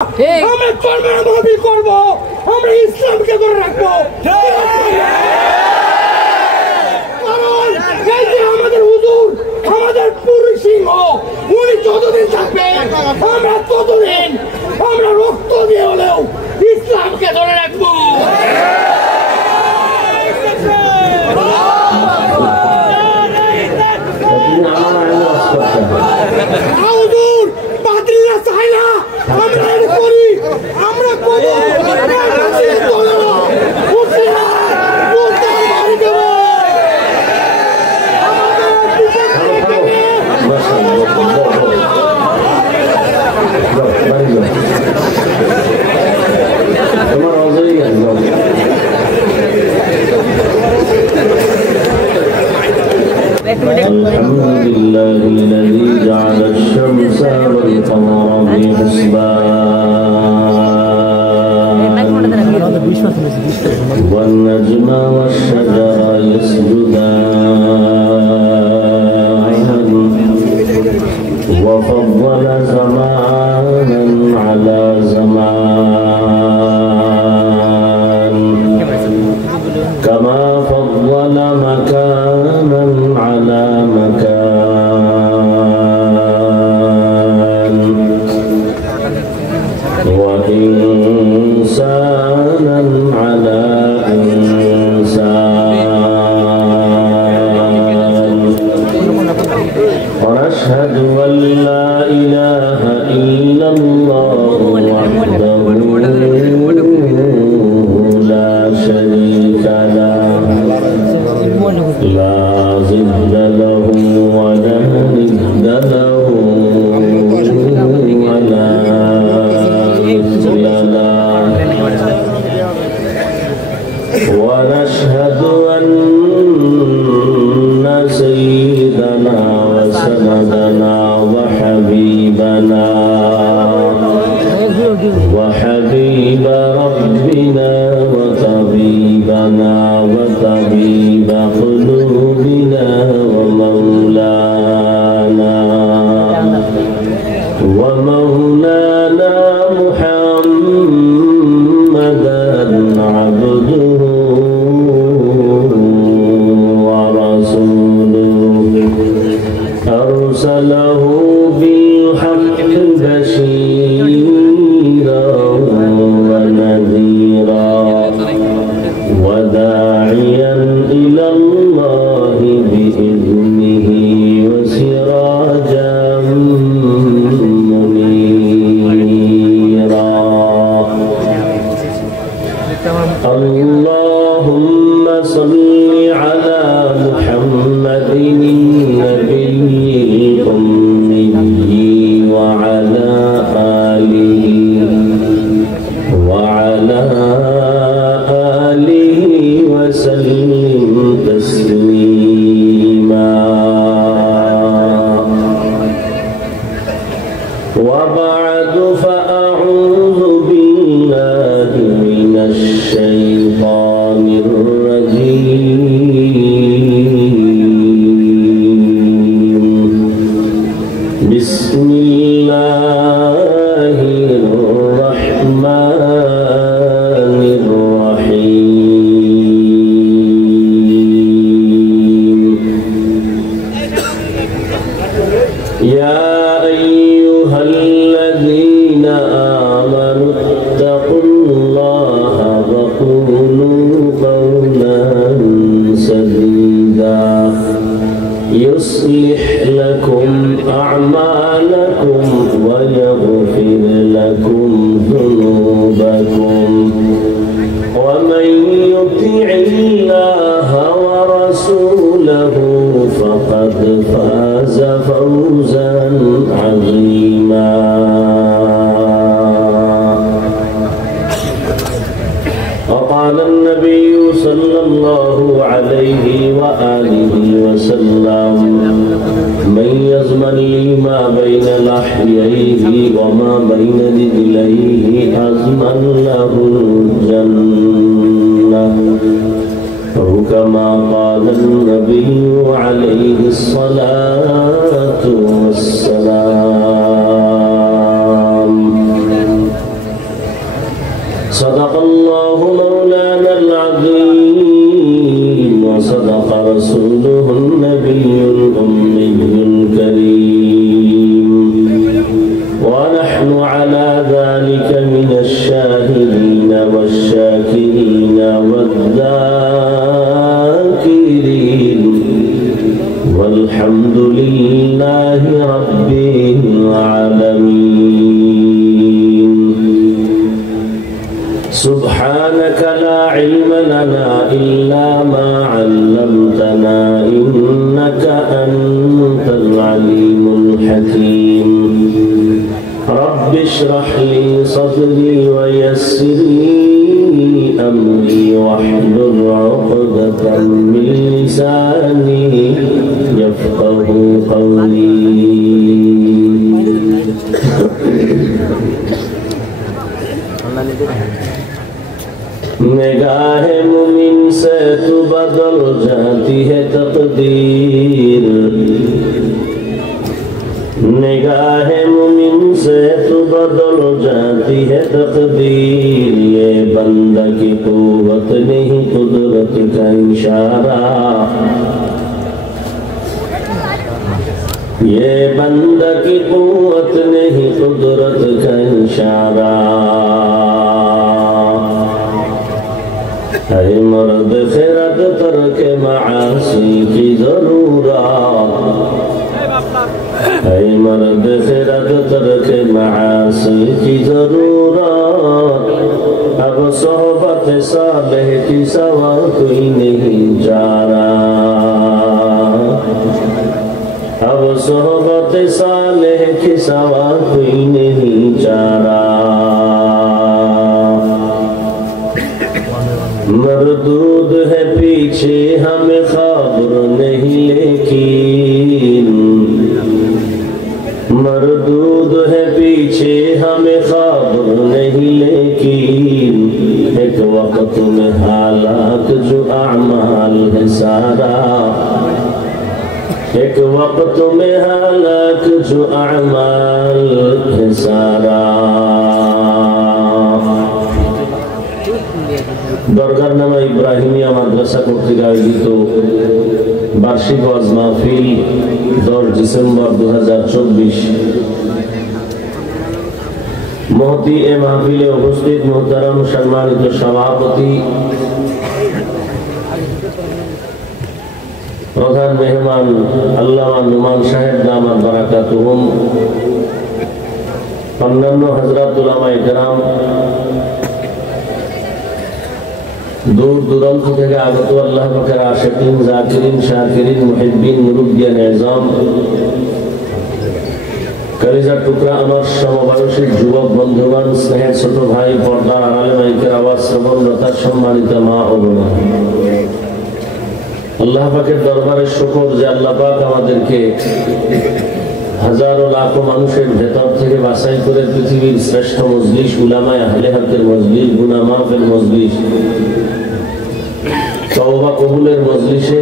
আমরা কলমার মাহফিল করব, আমরা ইসলামকে ধরে রাখবো। কারণ এই যে আমাদের হুজুর, আমাদের পুরী সিংহ, উনি যতদিন থাকবেন আমরা ততদিন আমরা রক্ত দিয়ে হলেও ইসলামকে ধরে রাখবো। হুজুর পাদ্রীরা চায় না আমরা এটা করি, আমরা করবো। الحمد لله الذي جعل الشمس والقمر بحسبان والنجم والشجر يسجدان وفضل زمانا على زمان كما فضل مكانا على مكان وإنسانا على إنسان ونشهد أن لا إله إلا الله وحده لا شريك له لا ضد له ولا ند له ولا مثل له ونشهد أن سيدنا وسندنا وحبيب ربنا وطبيبنا وطبيب قلوبنا ومولانا محمدا عبده ورسوله أرسله بالحق بشيرا ونذيرا وداعيا إلى الله بإذنه وسراجا منيرا اللهم صل على محمد النبي الأمي وعلى آله وسلم تسليما وبعد فأعوذ بالله من الشيطان الرجيم بسم الله الرحمن الرحيم يا أيها الذين آمنوا اتقوا الله وقولوا قولا سديدا يصلح لكم أعمالكم ويغفر لكم ذنوبكم ومن يطع الله ورسوله فقد فاز فوزا عظيما وقال النبي صلى الله عليه وآله وسلم من يضمن لي ما بين لحييه وما بين رجليه أضمن له الجنة أو كما قال النبي عليه الصلاة والسلام صدق الله مولانا العظيم وصدق رسوله النبي الأمي الكريم ونحن على ذلك من الشاهدين والشاكرين والذاكرين والحمد لله رب العالمين سبحانك لا علم لنا إلا ما علمتنا إنك أنت العليم الحكيم رب اشرح لي صدري ويسر لي أمري واحلل عقدة من لساني يفقه قولي निगाह मुमिन से तू बदल जाती है तकदीर निगाह मुमिन से तू बदल जाती है तकदीर ये बंदा की कुव्वत नहीं कुदरत का इशारा ये बंदा की कुव्वत नहीं कुदरत का इशारा है मर्द खिरत तरक मासी की जरूरत है मर्द खिरत तरक मासी की जरूरत अब सोहबत सालेह की सवा कोई नहीं जा रहा अब सोहबत सालेह की सवा कोई नहीं जा रहा मरदूद है पीछे हमें खबर नहीं लेकिन मरदूद है पीछे हमें खबर नहीं लेकिन एक वक्त में हालात जो अमाल है सारा एक वक्त में हालात जो अमाल है सारा दरगार नामा इब्राहिमिया माद्रासा কর্তৃক আয়োজিত বার্ষিক ওয়াজ মাহফিল 10 ডিসেম্বর 2024 মহতি এ মাহফিলে উপস্থিত মুহতারাম সম্মানিত সভাপতি প্রধান মেহমান আল্লামা নুমান সাহেব দামাত বারাকাতুহুম অন্যান্য হযরত উলামায়ে কেরাম दूर दूरांत থেকে আগত আল্লাহ পাকের আশিকিন জাকিরিন শাকিরিন মুহিব্বিন মুরব্বিয়ান ইজাম কলিজার টুকরা আমার সমবয়সী যুবক বন্ধুগণ স্নেহের ছোট ভাই পর্দার আড়ালে মাইকের আওয়াজ শ্রবণরতা সম্মানিত মা ও বোন আল্লাহ পাকের দরবারে শুকর যে আল্লাহ পাক আমাদেরকে হাজারো লাখো মানুষের ভেতর থেকে বাছাই করে পৃথিবীর শ্রেষ্ঠ মজলিস উলামায়ে আহলে হাদিসের মজলিস গুনাহ মাফের মজলিস তওবা কবুলের মজলিসে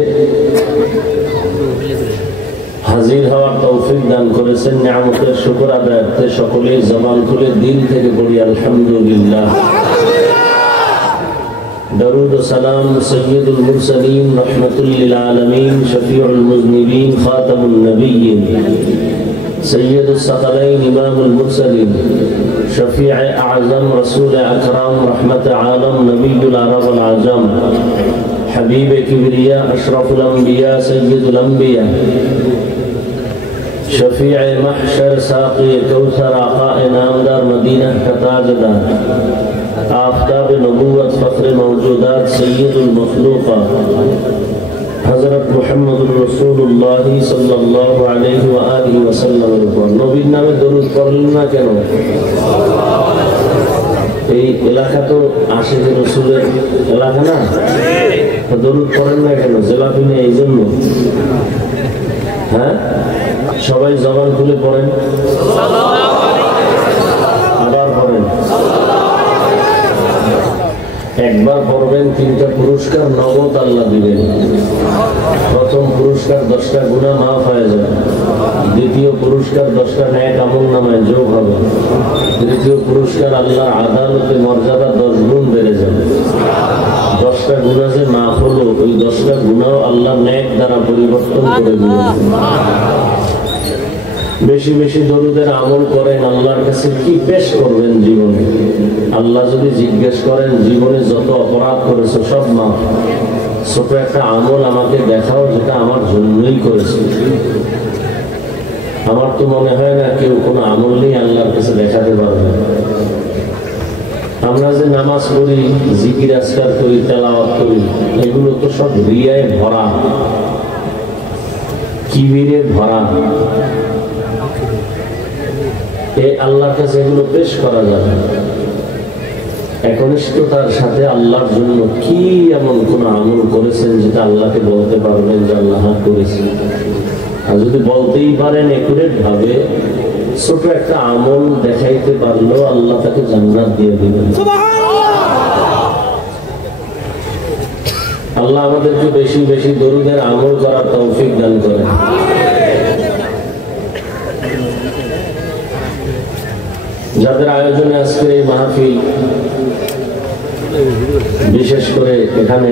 হাজির হওয়ার তৌফিক দান করেছেন নিয়ামতের শুকর আদায়ার্থে সকলেই জবান খুলে দিল থেকে পড়ি আলহামদুলিল্লাহ درود و سلام سید المرسلین رحمت للعالمین شفیع المذنبین خاتم النبیین سید الثقلین امام المرسلین شفیع اعظم رسول اکرم رحمت عالم نبی العرب العجم حبیب کبریا اشرف الانبیاء سید الانبیاء شفیع محشر ساقی کوثر آقا نامدار مدینہ کا تاجدار آفتاب نبوت فخر موجودات سید المخلوقات حضرت محمد رسول اللہ صلی اللہ علیہ وآلہ وسلم নবীর নামে দরুদ পড়লেন না কেন এই এলাকা তো আশিকে রসুলের এলাকা না দরুদ পড়েন না কেন জেলাপি নেই এই জন্য হ্যাঁ সবাই জবান খুলে পড়েন আবার পড়েন একবার পড়বেন 3টা পুরস্কার নগদ আল্লাহ দিবেন। প্রথম পুরস্কার 10টা গুনাহ মাফ হয়ে যাবে, দ্বিতীয় পুরস্কার 10টা নেক আমল নামায় যোগ হবে, তৃতীয় পুরস্কার আল্লাহর আদালতে মর্যাদা 10 গুণ বেড়ে যাবে। 10টা গুনাহ যে মাফ হলো, ওই 10টা গুনাহ আল্লাহ নেক দ্বারা পরিবর্তন করে দিবেন। বেশি বেশি দরুদের আমল করেন। আল্লাহর কাছে কি পেশ করবেন জীবনে? আল্লাহ যদি জিজ্ঞেস করেন জীবনে যত অপরাধ করেছো সব মাফ, ছোট একটা আমল আমাকে দেখাও যেটা আমার জন্যই করেছে। আমার তো মনে হয় না কেউ কোনো আমল নেই আল্লাহর কাছে দেখাতে পারবে। আমরা যে নামাজ পড়ি, জিকির আজকার করি, তেলাওয়াত করি, এগুলো তো সব রিয়ায় ভরা, কিবিরে ভরা। আল্লাহর কাছে এগুলো পেশ করা যাবে। একনিষ্ঠতার সাথে আল্লাহর জন্য কি এমন কোন আমল করেছেন যেটা আল্লাহকে বলতে পারবেন যে আল্লাহ করেছে? আর যদি বলতেই পারেন একুরেট ভাবে, ছোট একটা আমল দেখাইতে পারলেও আল্লাহ তাকে জান্নাত দিয়ে দিবেন। আল্লাহ আমাদেরকে বেশি বেশি দরুদের আমল করার তৌফিক দান করেন। যাদের আয়োজনে আজকে এই মাহফিল, বিশেষ করে এখানে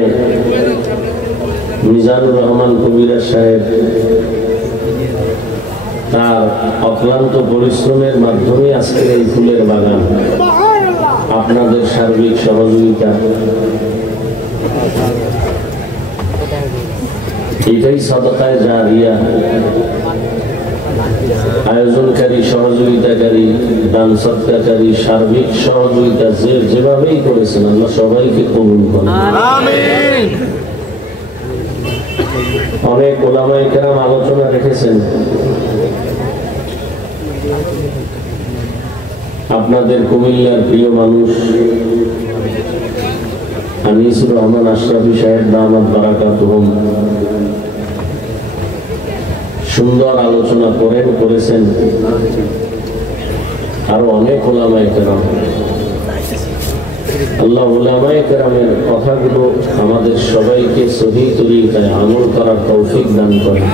মিজানুর রহমান কবিরা সাহেব তার অক্লান্ত পরিশ্রমের মাধ্যমে আজকের এই ফুলের বাগান, আপনাদের সার্বিক সহযোগিতা, এটাই সাদকায়ে জারিয়া। আয়োজনকারী, সহযোগিতাকারী, দান সৎকারী, সার্বিক সহযোগিতা যেভাবেই করেছেন আল্লাহ সবাইকে কবুল করেন। আমিন। অনেক ওলামায়ে কেরাম আলোচনা রেখেছেন। আপনাদের কুমিল্লার প্রিয় মানুষ আনিসুর রহমান আশরাফি সাহেব দামাত বারাকাতুহুম সুন্দর আলোচনা করেছেন। আরো অনেক ওলামায়ে কেরাম, আল্লাহ ওলামায়ে কেরামের কথাগুলো আমাদের সবাইকে সহিহ তরিকায় আমল করার তৌফিক দান করেন।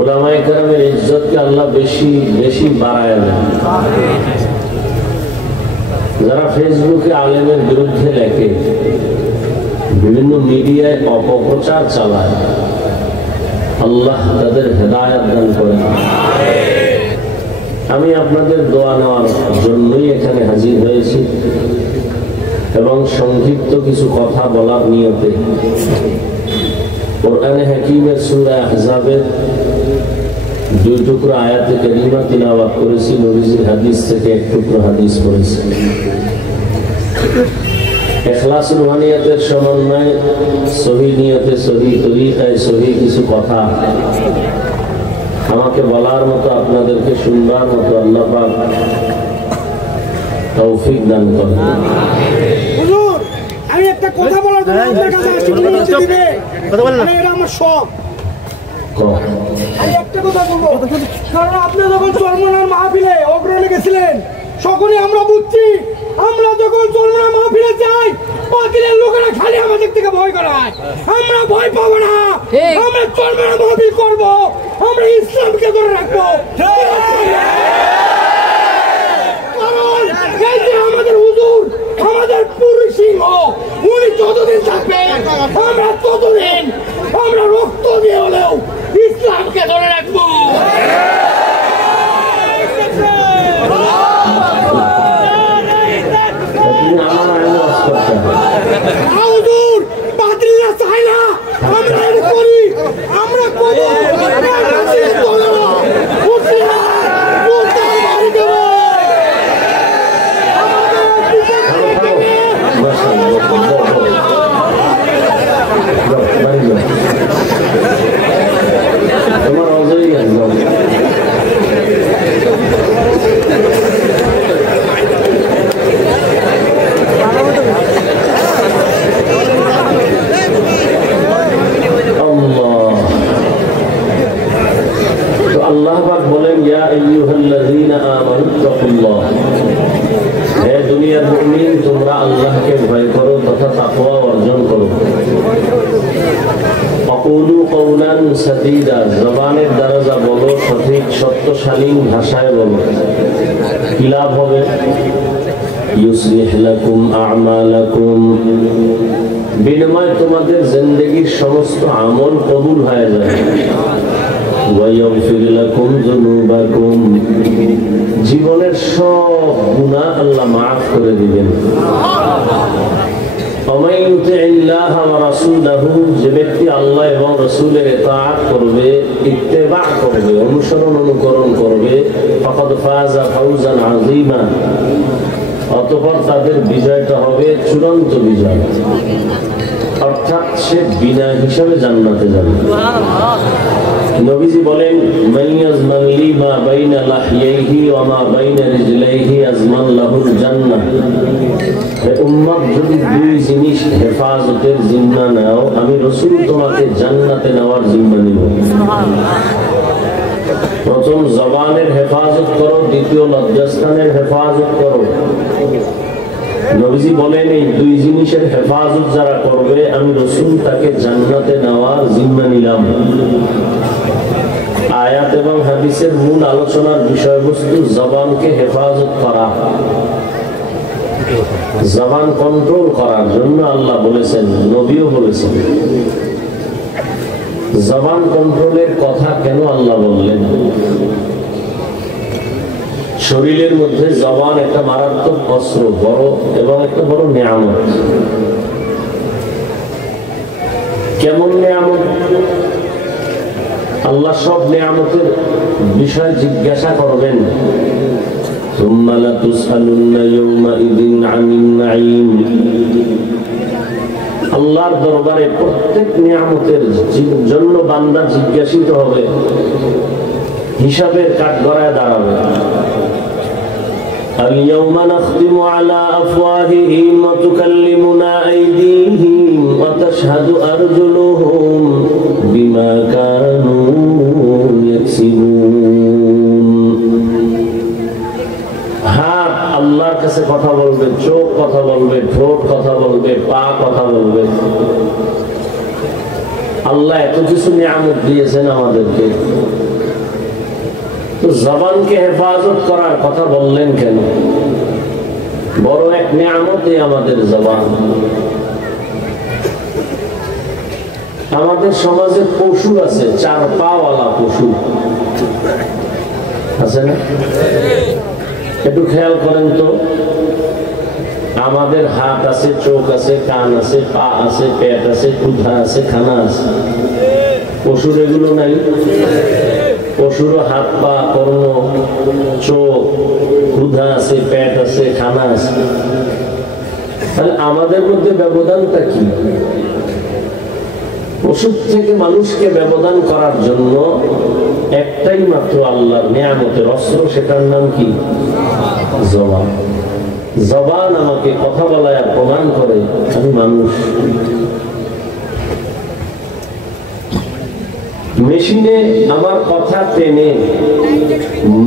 ওলামায়ে কেরামের ইজ্জতকে আল্লাহ বেশি বেশি বাড়ায় দেন। যারা ফেসবুকে আলেমের বিরুদ্ধে লেখে, বিভিন্ন মিডিয়ায় অপপ্রচার চালায়, আল্লাহ তাদের হেদায়েত দান করেন। আমি আপনাদের দোয়া নেওয়ার জন্যই এখানে হাজির হয়েছি এবং সংক্ষিপ্ত কিছু কথা বলার নিয়তে কোরআনে হাকিমের সূরা আহজাবের 2 টুকরো আয়াতে কারিমা তিলাওয়াত করেছি, নবীজির হাদিস থেকে 1 টুকরো হাদিস পড়েছি। ইখলাস রুহানিয়াতের সমন্বয়ে সহিহ নিয়তে, সহিহ তরিকায়, সহিহ কিছু কথা আমাকে বলার মতো, আপনাদেরকে শুনবার মতো আল্লাহ পাক তৌফিক দান করেন। হুজুর, আমি একটা কথা বলার জন্য আপনার কাছে আসছি, অনুমতি দিবে? মানে এটা আমার শখ। আমি একটা কথা বলবো, কারণ আপনি যখন চরমনার মাহফিলে অগ্রণে গেছিলেন, সকলে আমরা বুঝছি, আমরা যখন চরমনার মাহফিলে যাই, বাতিলের লোকেরা খালি আমাদের থেকে ভয় করায়। আমরা ভয় পাবো না, আমরা চরমনার মাহফিল করবো, আমরা ইসলামকে ধরে রাখবো। কারণ এই যে আমাদের হুজুর, আমাদের পুরী সিংহ, উনি যতদিন থাকবেন আমরা ততদিন আমরা রক্ত দিয়ে হলেও ইসলামকে ধরে রাখবো। হুজুর, বাতিলরা চায় না আমরা এটা করি, আমরা করবো। তোমার অজয় একদম আল্লাহ পাক বলেন, ইয়া আইয়ুহাল্লাযীনা আমানু তাকুল্লাহ, হে দুনিয়ার মুমিন তোমরা আল্লাহকে ভয় করো তথা তাকওয়া অর্জন করো। আকুলু কওলান সাদীদা, জবানের দ্বারা যা বলো সঠিক সত্য শালীন ভাষায় বলো। কি লাভ হবে? ইউসলিহ লাকুম আ'মালাকুম, বিনিময়ে তোমাদের জিন্দেগীর সমস্ত আমল কবুল হয়ে যায়। ওয়া ইয়াগফির লাকুম যুনুবাকুম, জীবনের সব গুনাহ আল্লাহ মাফ করে দিবেন। ওয়া ইউতি'িল্লাহ ওয়া রাসূলাহু, যে ব্যক্তি আল্লাহ এবং রাসূলের ইতাআত করবে, ইত্তেবা করবে, অনুসরণ অনুকরণ করবে, ফাকাদ ফাযা ফাওজান আযীমা, অতঃপর তাদের বিজয়টা হবে চূড়ান্ত বিজয়, অর্থাৎ সে বিনা হিসাবে জান্নাতে যাবে। নবীজি বলেন, মান ইয়াজমান লি মা বাইনা লাহইহি ওয়া মা বাইনা রিজলাইহি আজমান লাহুল জান্নাহ। হে উম্মত, যদি দুই জিনিস হেফাজতের জিম্মা নাও, আমি রাসূল তোমাকে জান্নাতে নেওয়ার জিম্মা নিব। প্রথম জবানের হেফাজত করো, দ্বিতীয় লজ্জাস্থানের হেফাজত করো। নবীজি বলেন, এই দুই জিনিসের হেফাজত যারা করবে, আমি রাসূল তাকে জান্নাতে নেওয়ার জিম্মা নিলাম। আয়াত এবং হাদিসের মূল আলোচনার বিষয়বস্তু জবানকে হেফাজত করা, জবান কন্ট্রোল করার জন্য আল্লাহ বলেছেন, নবীও বলেছেন। জবান কন্ট্রোলের কথা কেন আল্লাহ বললেন? শরীরের মধ্যে জবান একটা মারাত্মক অস্ত্র, বড় এবং একটা বড় নিয়ামত। কেমন নিয়ামত? আল্লাহ সব নিয়ামতের বিষয় জিজ্ঞাসা করবেন। সুম্মা লাতুসআলুন্না ইয়াওমাইযিন আনিন নাঈম, আল্লাহর দরবারে প্রত্যেক নিয়ামতের জন্য বান্দা জিজ্ঞাসিত হবে, হিসাবের কাঠগড়ায় দাঁড়াবে। اليوم نختم على أفواههم وتكلمنا أيديهم وتشهد أرجلهم بما كانوا يكسبون। হাত আল্লাহর কাছে কথা বলবে, চোখ কথা বলবে, ঠোঁট কথা বলবে, পা কথা বলবে। আল্লাহ এত কিছু নিয়ামত দিয়েছেন আমাদেরকে, তো জবানকে হেফাজত করার কথা বললেন কেন? বড় এক নিয়ামতই আমাদের জবান। আমাদের সমাজে পশু আছে, চার পাওয়ালা পশু আছে না? একটু খেয়াল করেন তো, আমাদের হাত আছে, চোখ আছে, কান আছে, পা আছে, পেট আছে, ক্ষুধা আছে, খানা আছে। পশুর এগুলো নাই? পশুরও হাত, পা, কর্ণ, চোখ, ক্ষুধা আছে, পেট আছে, খানা আছে। তাহলে আমাদের মধ্যে ব্যবধানটা কি? পশুর থেকে মানুষকে ব্যবধান করার জন্য একটাই মাত্র আল্লাহর নিয়ামতের অস্ত্র, সেটার নাম কি? জবান। জবান আমাকে কথা বলায় প্রমাণ করে আমি মানুষ। মেশিনে আমার কথা টেনে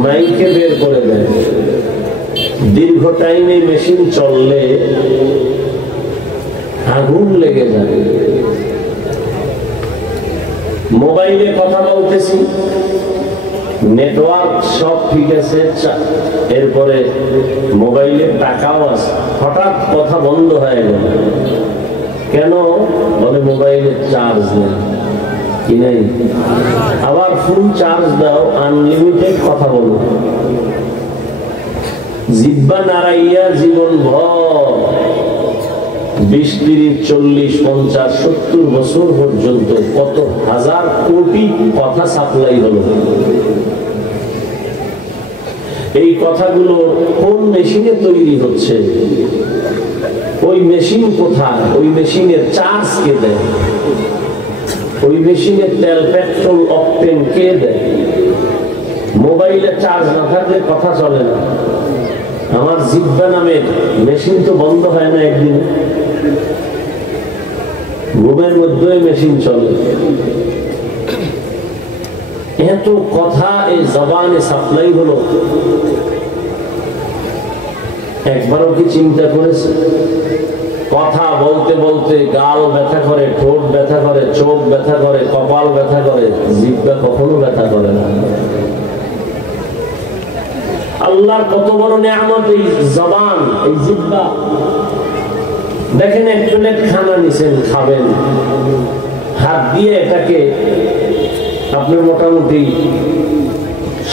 মাইকে বের করে দেয়। দীর্ঘ টাইমে মেশিন চললে আগুন লেগে যাবে। মোবাইলে কথা বলতেছি, নেটওয়ার্ক সব ঠিক আছে, এরপরে মোবাইলের টাকাও আছে, হঠাৎ কথা বন্ধ হয়ে গেল। কেন? বলে মোবাইলের চার্জ নেই। কি নাই? আবার ফুল চার্জ দাও, আনলিমিটেড কথা বলো। জিহ্বা নাড়াইয়া জীবন ভর 20, 30, 40, 50, 70 বছর পর্যন্ত কত হাজার কোটি কথা সাপ্লাই হলো। এই কথাগুলো কোন মেশিনে তৈরি হচ্ছে? ওই মেশিন কোথায়? ওই মেশিনের চার্জ কে দেয়? ওই মেশিনের তেল, পেট্রোল, অকটেন কে দেয়? মোবাইলে চার্জ না থাকলে কথা চলে না। আমার জিহ্বা নামের মেশিন তো বন্ধ হয় না একদিন। ঘুমের মধ্যে মেশিন চলে। এত কথা এই জবানে সাপ্লাই হলো। একবারও কি চিন্তা করেছে? কথা বলতে বলতে গাল ব্যথা করে, ঠোঁট ব্যথা করে, চোখ ব্যথা করে, কপাল ব্যথা করে, জিহ্বা কখনো ব্যথা করে না। আল্লাহর কত বড় নিয়ামত এই জবান, এই জিহ্বা। দেখেন, এক প্লেট খানা নিছেন, খাবেন, হাত দিয়ে এটাকে আপনি মোটামুটি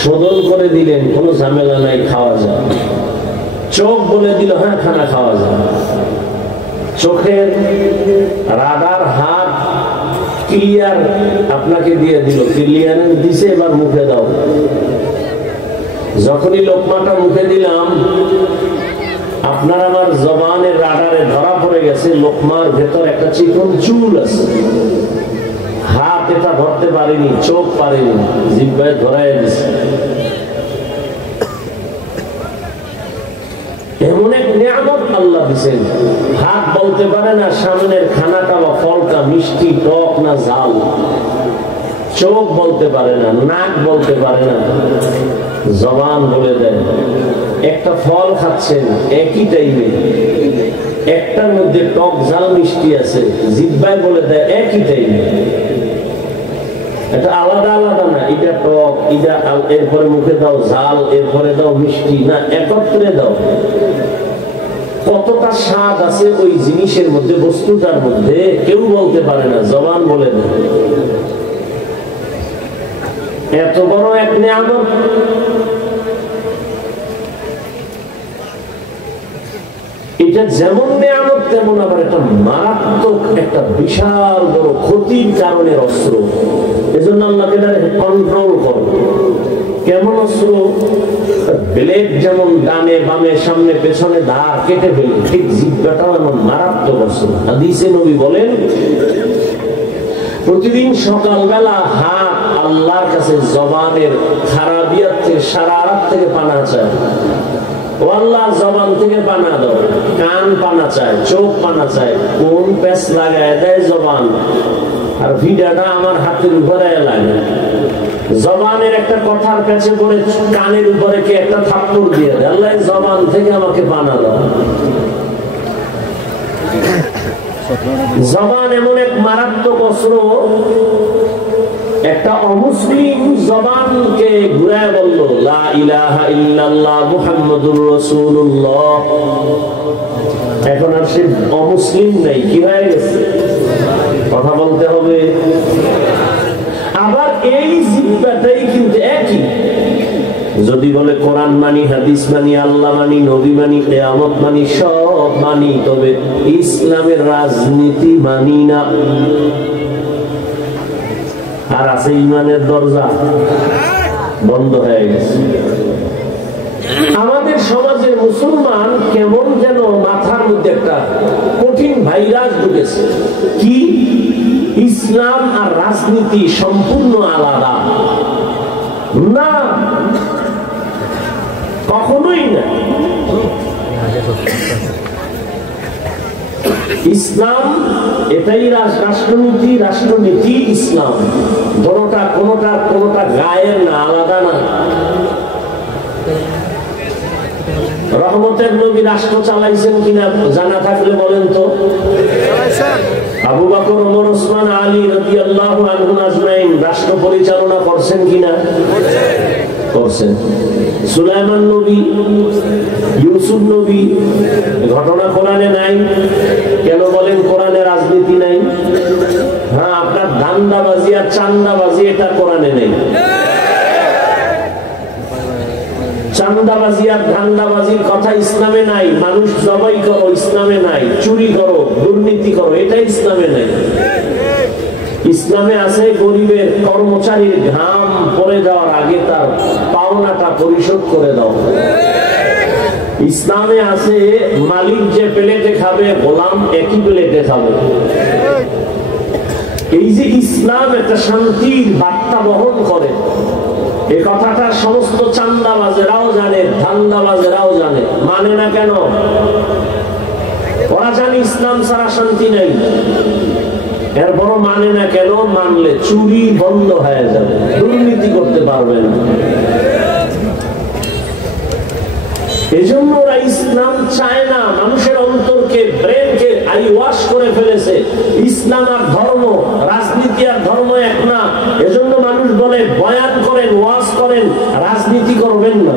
শোধন করে দিলেন, কোনো ঝামেলা নাই, খাওয়া যায়। চোখ বলে দিল হ্যাঁ খানা খাওয়া যায়। চোখের রাডার হাত ক্লিয়ার আপনাকে দিয়ে দিল, ক্লিয়ারেন্স দিছে, এবার মুখে দাও। যখনই লোকমাটা মুখে দিলাম, আপনার আমার জবানের রাডারে ধরা পড়ে গেছে লোকমার ভেতর একটা চিকন চুল আছে। হাত এটা ধরতে পারেনি, চোখ পারেনি, জিহ্বায় ধরাই দিছে। এমন এক নিয়ামত আল্লাহ দিছেন। হাত বলতে পারে না সামনের খানাটা বা ফলটা মিষ্টি, টক না ঝাল। চোখ বলতে পারে না, নাক বলতে পারে না, জবান বলে দেয়। একটা ফল খাচ্ছেন একই টাইমে, একটার মধ্যে টক ঝাল মিষ্টি আছে, জিহ্বায় বলে দেয় একই টাইমে। এটা আলাদা আলাদা না, এটা টক, এটা এরপরে মুখে দাও ঝাল, এরপরে দাও মিষ্টি, না একত্রে দাও। কতটা স্বাদ আছে ওই জিনিসের মধ্যে, বস্তুটার মধ্যে, কেউ বলতে পারে না, জবান বলে দেয়। এত বড় এক নিয়ামত। এটা যেমন নিয়ামত, তেমন আবার একটা মারাত্মক, একটা বিশাল বড় ক্ষতির কারণের অস্ত্র। এজন্য আল্লাহকে কন্ট্রোল করো। কেমন অস্ত্র? ব্লেড যেমন ডানে বামে সামনে পেছনে ধার কেটে ফেলে, ঠিক জিহ্বাটাও এমন মারাত্মক অস্ত্র। হাদিসে নবী বলেন, প্রতিদিন সকালবেলা হাত আল্লাহর কাছে জবানের খারাপিয়াত থেকে, শারারাত থেকে পানা চায়। ও আল্লাহ, জবান থেকে পানা দাও। কান পানা চায়, চোখ পানা চায়, কোন প্যাচ লাগায় দেয় জবান, আর ভিডাটা আমার হাতের উপরে লাগে। জবানের একটা কথার কাছে পড়ে কানের উপরে কে একটা থাপ্পড় দিয়ে দেয়, আল্লাহ জবান থেকে আমাকে পানা দাও। জবান এমন এক মারাত্মক অস্ত্র। একটা অমুসলিম জবানকে ঘুরায় বলল লা ইলাহা ইল্লাল্লাহ মুহাম্মাদুর রাসূলুল্লাহ, এখন আর সে অমুসলিম নাই, কি হয়ে গেছে? কথা বলতে হবে। আবার এই জিহ্বাটাই কিন্তু একই। যদি বলে কোরআন মানি, হাদিস মানি, আল্লাহ মানি, নবী মানি, কিয়ামত মানি, সব মানি, তবে ইসলামের রাজনীতি মানি না। আর আছে ইমানের দরজা বন্ধ হয়ে গেছে। আমাদের সমাজে মুসলমান কেমন যেন মাথার মধ্যে একটা কঠিন ভাইরাস ঢুকেছে। কি? ইসলাম আর রাজনীতি সম্পূর্ণ আলাদা না, কখনোই না। ইসলাম এটাই রাষ্ট্রনীতি, রাষ্ট্রনীতি ইসলাম। কোনটা গায়ের না, আলাদা না। রহমতের নবী রাষ্ট্র চালাইছেন কিনা জানা থাকলে বলেন তো। আবু বকর, ওমর, ওসমান, আলী রাদিয়াল্লাহু আনহুম আজমাইন রাষ্ট্র পরিচালনা করছেন কিনা? করছেন। সুলাইমান নবী, ইউসুফ নবী, ঘটনা কোরআনে নাই। কেন বলেন কোরআনে রাজনীতি নাই? হ্যাঁ, আপনার ধান্দাবাজি আর চান্দাবাজি এটা কোরআনে নেই। চান্দাবাজি আর ধান্দাবাজির কথা ইসলামে নাই। মানুষ জবাই করো ইসলামে নাই। চুরি করো, দুর্নীতি করো, এটা ইসলামে নাই। ইসলামে আছে গরিবের কর্মচারীর ঘাম পড়ে যাওয়ার আগে তার পাওনাটা পরিশোধ করে দাও। ইসলামে আছে মালিক যে প্লেটে খাবে গোলাম একই প্লেটে খাবে। এই যে ইসলাম একটা শান্তির বার্তা বহন করে, এই কথাটা সমস্ত চান্দাবাজেরাও জানে, ধান্দাবাজেরাও জানে, মানে না কেন? ওরা জানে ইসলাম ছাড়া শান্তি নেই, এরপরও মানে না কেন? মানলে চুরি বন্ধ হয়ে যাবে, দুর্নীতি করতে পারবে না। এজন্য ওরা ইসলাম চায় না, মানুষের অন্তরকে ব্রেনকে আই ওয়াশ করে ফেলেছে। ইসলাম আর ধর্ম, রাজনীতি আর ধর্ম এক না। এজন্য মানুষ বলে বয়ান করেন, ওয়াজ করেন, রাজনীতি করবেন না।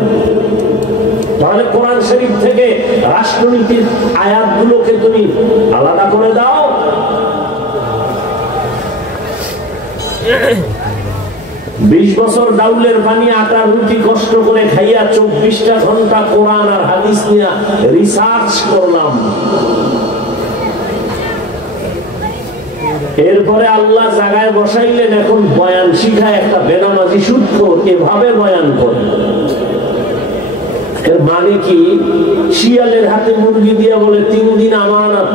তাহলে কোরআন শরীফ থেকে রাষ্ট্রনীতির আয়াতগুলোকে তুমি আলাদা করে দাও। 20 বছর ডাউলের পানি আটা রুটি কষ্ট করে খাইয়া 24টা ঘন্টা কোরআন আর হাদিস নিয়ে রিসার্চ করলাম। এরপরে আল্লাহ জায়গায় বসাইলেন, এখন বয়ান শিখায় একটা বেনামাজি সুদখোর এভাবে বয়ান করে। এর মানে কি? শিয়ালের হাতে মুরগি দিয়ে বলে 3 দিন আমানত।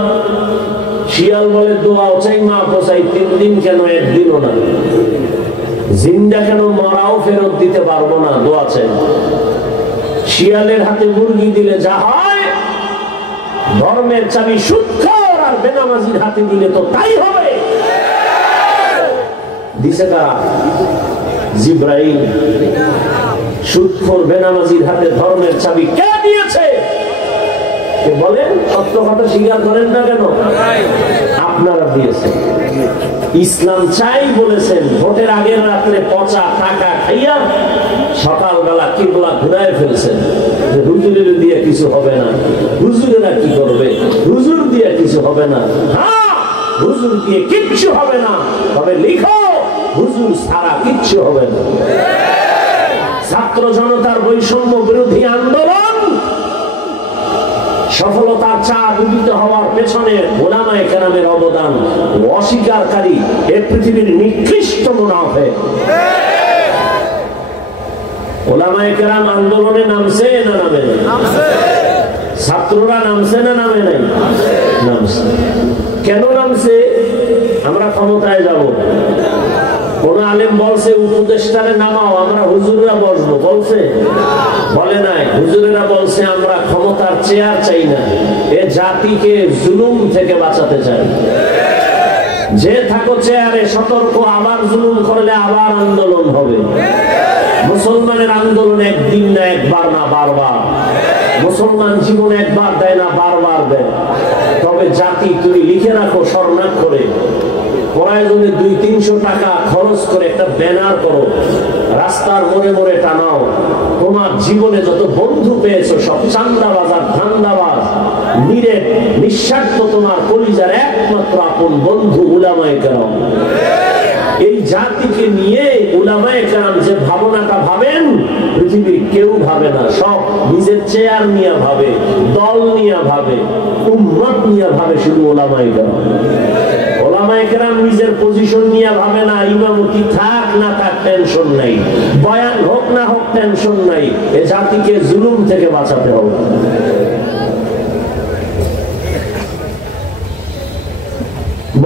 শিয়াল বলে দোয়াও চাই, মাফও চাই, 3 দিন কেন, 1 দিনও না। জিন্দা কেন, মরাও ফেরত দিতে পারবো না, দোয়া চাই। শিয়ালের হাতে মুরগি দিলে যা হয়, ধর্মের চাবি সুদখোর আর বেনামাজির হাতে দিলে তো তাই হবে। দিছে কারা? জিব্রাইল। সুদখোর বেনামাজির হাতে ধর্মের চাবি কে দিয়েছে? বলেন, সত্য কথা স্বীকার করেন না কেন? আপনারা দিয়েছেন। ইসলাম চাই বলেছেন, ভোটের আগের রাত্রে পচা টাকা খাইয়া সকালবেলা কিবলা ঘুরায় ফেলছেন। হুজুরের দিয়ে কিছু হবে না, হুজুরেরা কি করবে, হুজুর দিয়ে কিছু হবে না। হ্যাঁ, হুজুর দিয়ে কিচ্ছু হবে না, তবে লিখো হুজুর ছাড়া কিচ্ছু হবে না। ছাত্র জনতার বৈষম্য বিরোধী আন্দোলন সফলতার চা ডুবিত হওয়ার পেছনে উলামায়ে কেরামের অবদান অস্বীকারী এ পৃথিবীর নিকৃষ্ট মুনাফিক। উলামায়ে কেরাম আন্দোলনে নামছে না নামে নাই? ছাত্ররা নামছে না নামে নাই? নামছে। কেন নামছে? আমরা ক্ষমতায় যাব। কোন আলেম বলছে উপদেষ্টারে নামাও, আমরা হুজুররা বসবো? বলছে? বলে নাই। হুজুরেরা বলছে আমরা ক্ষমতার চেয়ার চাই না, এ জাতিকে জুলুম থেকে বাঁচাতে চাই। যে থাকো চেয়ারে সতর্ক, আবার জুলুম করলে আবার আন্দোলন হবে। মুসলমানের আন্দোলন একদিন না, একবার না, বারবার। মুসলমান জীবন একবার দেয় না, বারবার দেয়। তবে জাতি তুমি লিখে রাখো স্বর্ণাক্ষরে, প্রয়োজনে 200-300 টাকা খরচ করে একটা ব্যানার করো, রাস্তার মোড়ে মোড়ে টানাও। তোমার জীবনে যত বন্ধু পেয়েছো সব চান্দাবাজ আর ধান্দাবাজ, নিরেট নিঃস্বার্থ তোমার কলিজার একমাত্র আপন বন্ধু উলামায়ে কেরাম। এই জাতিকে নিয়ে উলামায়ে কেরাম যে ভাবনাটা ভাবেন, পৃথিবীর কেউ ভাবে না। সব নিজের চেয়ার নিয়ে ভাবে, দল নিয়ে ভাবে, উম্মত নিয়ে ভাবে শুধু উলামায়ে কেরাম। উলামায়ে কেরাম নিজের পজিশন নিয়ে ভাবে না। ইমামতি থাক না থাক টেনশন নাই, বয়ান হোক না হোক টেনশন নাই। এ জাতিকে জুলুম থেকে বাঁচাতে হবে।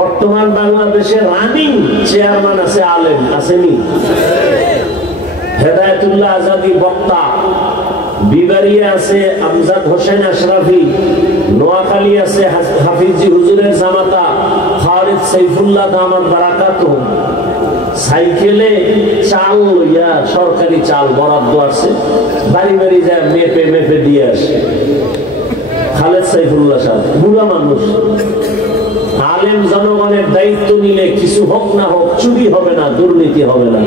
বর্তমান বাংলাদেশে রানিং চেয়ারম্যান আছে আলেম, আসেনি? হেদায়েতুল্লাহ আজাদি বক্তা, বিবারিয়া আছে আমজাদ হোসেন আশরাফি, নোয়াখালী আছে হাফিজি হুজুরের জামাতা খালিদ সাইফুল্লাহ দামাত বারাকাতু। সাইকেলে চাল লইয়া, সরকারি চাল বরাদ্দ আছে, বাড়ি বাড়ি যায় মেপে মেপে দিয়ে আসে খালেদ সাইফুল্লাহ সাহেব। বুড়া মানুষ, আলেম জনগণের দায়িত্ব নিলে কিছু হোক না হোক চুরি হবে না, দুর্নীতি হবে না।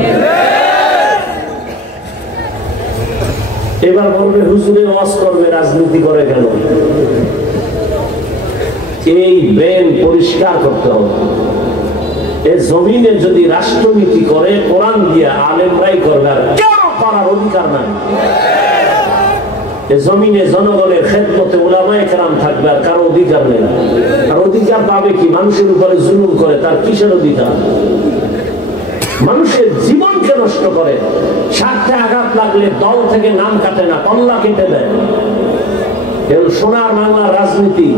এবার বলবে হুজুরে ওয়াজ করবে, রাজনীতি করে কেন? এই ব্রেন পরিষ্কার করতে হবে। এই জমিনে যদি রাষ্ট্রনীতি করে কোরআন দিয়া, আলেমরাই করবে, আর কেন করার অধিকার নাই। এই জমিনে জনগণের খেদমতে উলামায়ে কেরাম থাকবে, আর কারো অধিকার নেই। আর অধিকার পাবে কি? মানুষের উপরে জুলুম করে, তার কিসের অধিকার? মানুষের জীবনকে নষ্ট করে, স্বার্থে আঘাত লাগলে দল থেকে নাম কাটে না, কল্লা কেটে দেয়। সোনার বাংলার রাজনীতি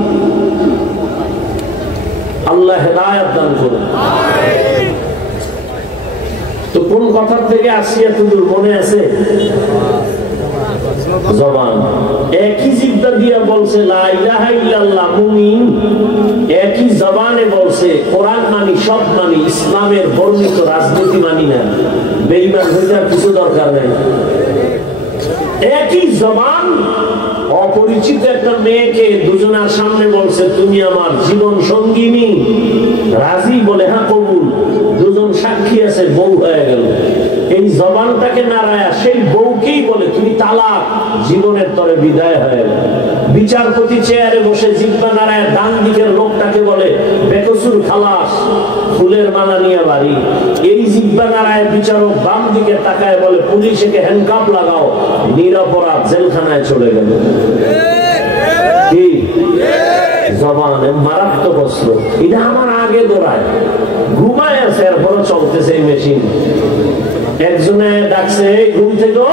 আল্লাহ হেদায়েত দান করুন। তো কোন কথার থেকে আসিয়া তুদুর মনে আছে? জবান। একই জিব্বা দিয়া বলছে লা ইলাহা ইল্লাল্লাহ, মুমিন। একই জবানে বলছে কোরআন মানি, সব মানি, ইসলামের বর্ণিত রাজনীতি মানি না। বেঈমান হইতে কিছু দরকার নেই। একই জবান অপরিচিত একটা মেয়েকে দুজনের সামনে বলছে তুমি আমার জীবন সঙ্গিনী, রাজি? বলে হ্যাঁ কবুল। দুজন সাক্ষী আছে, বউ হয়ে গেল। এই জবানটাকে নাড়ায়া সেই বউকেই বলে তুমি তালাক, জীবনের তরে বিদায় হয়ে গেল। বিচারপতি চেয়ারে বসে জিহ্বা নাড়ায় ডান দিকের লোকটাকে বলে বেকসুর খালাস, ফুলের মালা নিয়ে বাড়ি। এই জিহ্বা নাড়ায় বিচারক বাম দিকে তাকায় বলে পুলিশকে হ্যান্ডকাপ লাগাও, নিরপরাধ, জেলখানায় চলে গেল। কি জবান মারাত্মক অস্ত্র। এটা আমার আগে দৌড়ায়, ঘুমায় আছে, এরপরও চলতেছে এই মেশিন। একজনে ডাকছে ঘুম থেকে,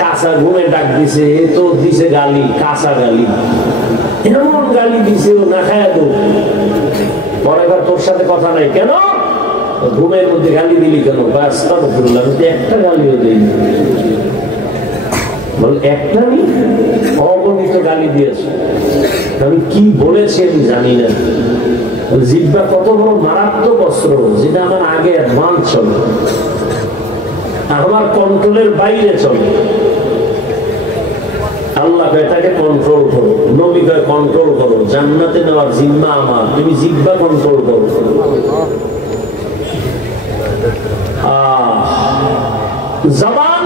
কাঁচা ঘুমে ডাক দিছে, তো দিছে গালি, কাঁচা গালি, এমন গালি দিছে ও না খায় তো। পরে এবার তোর সাথে কথা নাই, কেন ঘুমের মধ্যে গালি দিলি কেন? একটা গালিও দিই, একটা নি অগণিত গালি দিয়েছে। আমি কি বলেছি আমি জানি না। জিহ্বা কত বড় মারাত্মক অস্ত্র, যেটা আমার আগে অ্যাডভান্স চলে, আমার কন্ট্রোলের বাইরে চলে। আল্লাহ এটাকে কন্ট্রোল করো, নবী কয় কন্ট্রোল করো, জান্নাতে নেওয়ার জিম্মা আমার, তুমি জিহ্বা কন্ট্রোল করো। জবান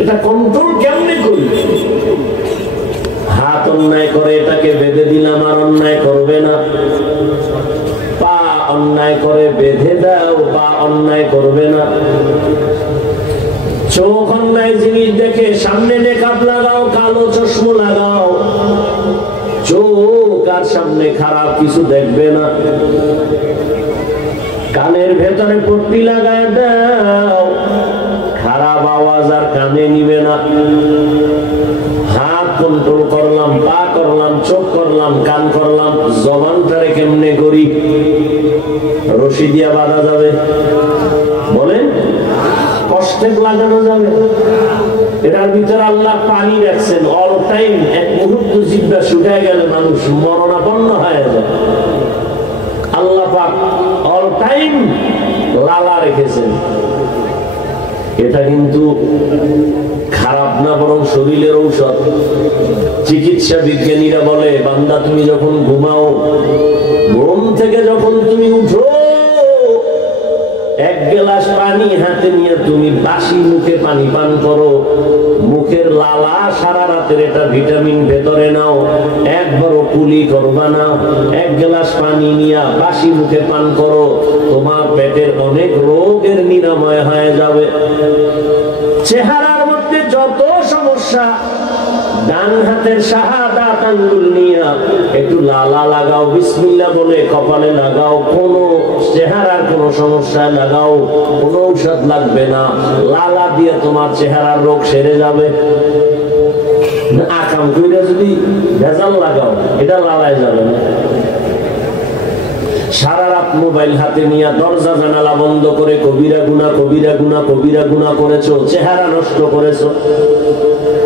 এটা কন্ট্রোল কেমনে করি? হাত অন্যায় করে এটাকে বেঁধে দিলাম আর অন্যায় করবে না। পা অন্যায় করে বেঁধে দাও, পা অন্যায় করবে না। চোখ অন্যায় জিনিস দেখে সামনে নেকাব লাগাও, কালো চশমা লাগাও, চোখ আর সামনে খারাপ কিছু দেখবে না। কানের ভেতরে পট্টি লাগায় দাও, খারাপ আওয়াজ আর কানে নিবে না। হাত কন্ট্রোল করলাম, পা করলাম, চোখ করলাম, কান করলাম, জবানটারে কেমনে করি? রশি দিয়া বাঁধা যাবে? বলেন, কষ্টে লাগানো যাবে? এটার ভিতরে আল্লাহ পানি রাখছেন অল টাইম। এক মুহূর্ত জিহ্বা শুকায় গেলে মানুষ মরণাপন্ন হয়ে যায়। আল্লাহ পাক অল টাইম লালা রেখেছেন। এটা কিন্তু খারাপ না, বরং শরীরের ঔষধ। চিকিৎসা বিজ্ঞানীরা বলে বান্দা তুমি যখন ঘুমাও, ঘুম থেকে যখন তুমি উঠো, এক গ্লাস পানি হাতে নিয়ে তুমি বাসি মুখে পানি পান করো, মুখের লালা সারা রাতের এটা ভিটামিন ভেতরে নাও, একবারও কুলি করবা না। এক গ্লাস পানি নিয়ে বাসি মুখে পান করো, তোমার পেটের অনেক রোগের নিরাময় হয়ে যাবে। চেহারার মধ্যে যত সমস্যা, ডান হাতের শাহাদাত আঙ্গুল নিয়ে একটু লালা লাগাও, বিসমিল্লাহ বলে কপালে লাগাও, কোন চেহারার কোন সমস্যা লাগাও, কোন ঔষধ লাগবে না। লালা দিয়ে তোমার চেহারার রোগ সেরে যাবে। আকাম কইরা যদি ভেজাল লাগাও, এটা লালায় যাবে না। সারা রাত মোবাইল হাতে নিয়ে দরজা জানালা বন্ধ করে কবিরা গুনাহ, কবিরা গুনাহ, কবিরা গুনাহ করেছো, চেহারা নষ্ট করেছো।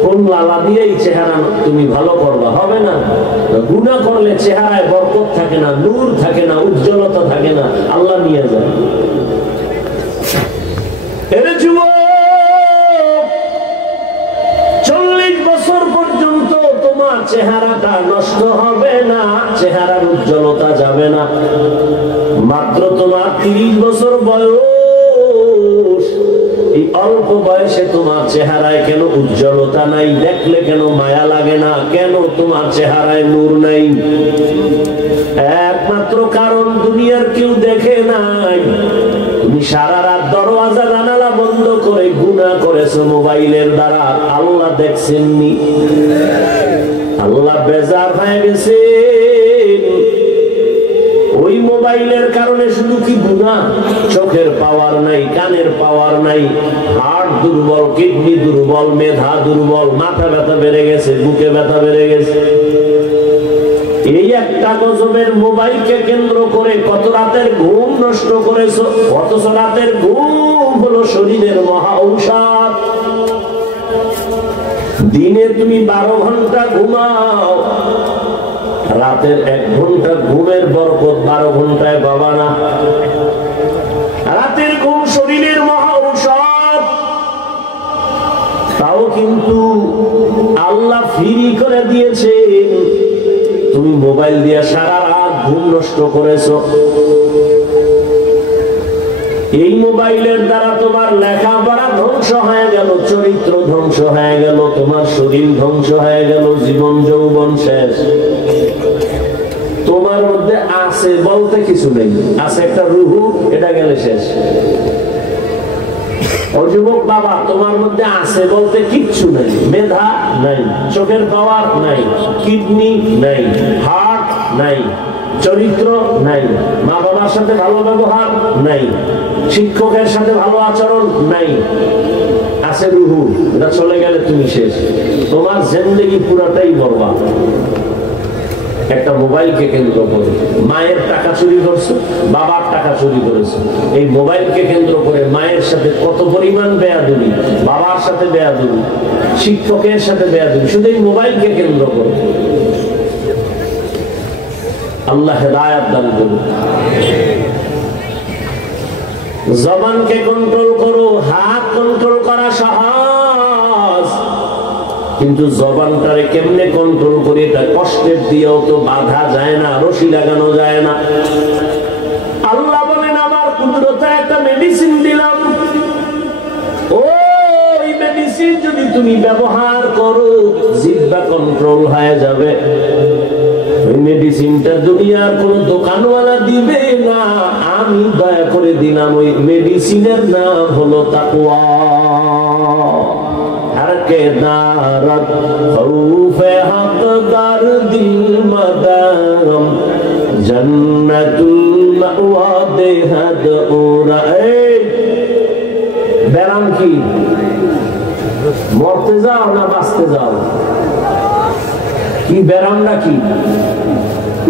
কোন লালা দিয়ে এই চেহারা তুমি ভালো করবা? হবে না। গুনাহ করলে চেহারায় বরকত থাকে না, নূর থাকে না, উজ্জ্বলতা থাকে না, আল্লাহ নিয়ে যায়। এর যুবক 40 বছর পর্যন্ত তোমার চেহারাটা নষ্ট হবে না, চেহারার উজ্জ্বলতা যাবে না। মাত্র তোমার 30 বছর বয়স, এই অল্প বয়সে তোমার চেহারায় কেন উজ্জ্বলতা নাই? দেখলে কেন মায়া লাগে না? কেন তোমার চেহারায় নূর নাই? একমাত্র কারণ দুনিয়ার কেউ দেখে নাই। তুমি সারা রাত দরওয়াজা জানালা বন্ধ করে গুনাহ করেছো মোবাইলের দ্বারা, আল্লাহ দেখছেননি? আল্লাহ বেজার হয়ে গেছে। ওই মোবাইলের কারণে শুধু কি গুনাহ, চোখের পাওয়ার নাই, কানের পাওয়ার নাই, হার্ট দুর্বল, কিডনি দুর্বল, মেধা দুর্বল, মাথা ব্যথা বেড়ে গেছে, বুকে ব্যথা বেড়ে গেছে। এই একটা গজবের মোবাইলকে কেন্দ্র করে কত রাতের ঘুম নষ্ট করেছো। অথচ রাতের ঘুম হলো শরীরের মহা ঔষধ। দিনে তুমি 12 ঘন্টা ঘুমাও, রাতের 1 ঘন্টা ঘুমের বরকত 12 ঘন্টায় পাবা না। রাতের ঘুম শরীরের মহা ঔষধ। তাও কিন্তু আল্লাহ ফ্রি করে দিয়েছে। তুমি মোবাইল দিয়ে সারা রাত ঘুম নষ্ট করেছো। এই মোবাইলের দ্বারা তোমার লেখাপড়া ধ্বংস হয়ে গেল, চরিত্র ধ্বংস হয়ে গেল, তোমার শরীর ধ্বংস হয়ে গেল, জীবন যৌবন শেষ। তোমার মধ্যে আছে বলতে কিছু নেই, আছে একটা রুহু, এটা গেলে শেষ। ও যুবক বাবা, তোমার মধ্যে আছে বলতে কিচ্ছু নাই। মেধা নাই, চোখের পাওয়ার নাই, কিডনি নাই, হার্ট নাই, চরিত্র নাই, মা বাবার সাথে ভালো ব্যবহার নাই, শিক্ষকের সাথে ভালো আচরণ নাই, আছে রুহু। এটা চলে গেলে তুমি শেষ। তোমার জিন্দেগি পুরাটাই বরবাদ। একটা মোবাইলকে কেন্দ্র করে মায়ের টাকা চুরি করছো, বাবার টাকা চুরি করেছো। এই মোবাইলকে কেন্দ্র করে মায়ের সাথে কত পরিমাণ বেয়াদবি, বাবার সাথে বেয়াদবি, শিক্ষকের সাথে বেয়াদবি, শুধু এই মোবাইলকে কেন্দ্র করে। আল্লাহ হেদায়েত দান করুন। জবানকে কন্ট্রোল করো। হাত কন্ট্রোল করা সহজ, কিন্তু জবানটারে কেমনে কন্ট্রোল করি, এটা কষ্টের দিয়েও তো বাধা যায় না, রশি লাগানো যায় না। আল্লাহ বলেন, আমার কুদরতে একটা মেডিসিন দিলাম, ওই মেডিসিন যদি তুমি ব্যবহার করো, জিহ্বা কন্ট্রোল হয়ে যাবে। ওই মেডিসিনটা দুনিয়ার কোন দোকানওয়ালা দিবে না, আমি দয়া করে দিলাম। ওই মেডিসিনের নাম হলো তাকওয়া। के दारत खौफे हक़दार दिल मदाम जन्नतुल मअवा देहद उरा। ব্যারাম কি? মরতে যাও না বাঁচতে যাও? কি ব্যারামটা কি?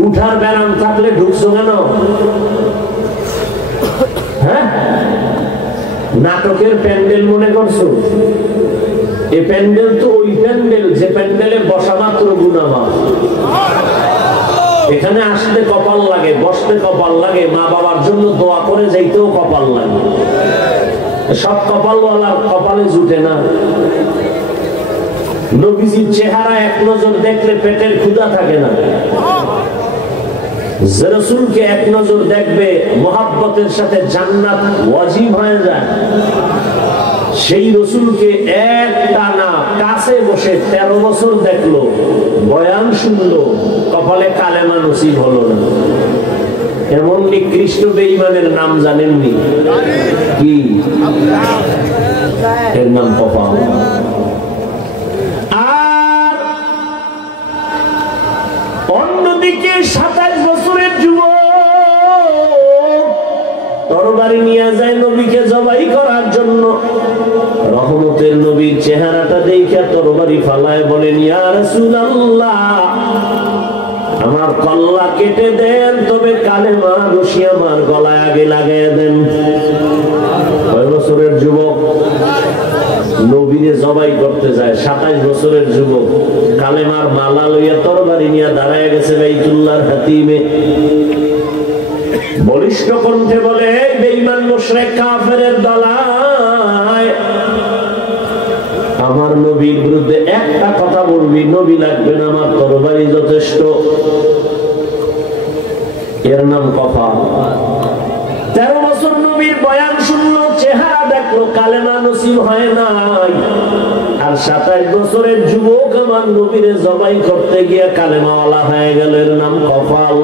উঠার ব্যারাম থাকলে ঢুকছো কেন? হ্যাঁ, নাটকের প্যান্ডেল মনে করছো? এই প্যান্ডেল তো ওই প্যান্ডেল যে প্যান্ডেলে বসা মাত্র গুনাহ মাফ। এখানে আসতে কপাল লাগে, বসতে কপাল লাগে, মা বাবার জন্য দোয়া করে যাইতেও কপাল লাগে। সব কপালওয়ালার কপালে জুটে না। নবীজির চেহারা এক নজর দেখলে পেটের ক্ষুধা থাকে না। যে রাসূলকে এক নজর দেখবে, মুহাব্বতের সাথে জান্নাত ওয়াজিব হয়ে যায়। সেই রসুলকে একটানা কাছে বসে 13 বছর দেখলো, বয়ান শুনলো, কপালে কালেমা নসিব হলো না। এমন নিকৃষ্ট বেঈমানের নাম জানেননি? কি? এর নাম কপাল। আর অন্যদিকে 27 বছরের যুবক তরবারি নিয়ে যায় নবীকে জবাই করার জন্য। রহমতের নবীর চেহারাটা দেখে তরবারি ফালায় বলেন, ইয়া রাসূলুল্লাহ, আমার কল্লা কেটে দেন, তবে কালেমা রশি আমার গলায় আগে লাগাইয়া দেন। কয় বছরের যুবক নবীরে জবাই করতে যায়? 27 বছরের যুবক কালেমার মালা লইয়া তরবারি নিয়ে দাঁড়ায় গেছে বাইতুল্লাহর হাতিমে। বলিষ্ঠ কণ্ঠে বলে, বেঈমান মুশরিক কাফেরের দলায়, আমার নবীর বিরুদ্ধে একটা কথা বলবি, নবী লাগবে না, আমার তরবারি যথেষ্ট। এর নাম কপাল। 13 বছর নবীর বয়ান শুনলো, চেহারা দেখলো, কালেমা নসিব হয় নাই। আর 27 বছরের যুবক আমার নবীরে জবাই করতে গিয়ে কালেমাওয়ালা হয়ে গেল। এর নাম কপাল।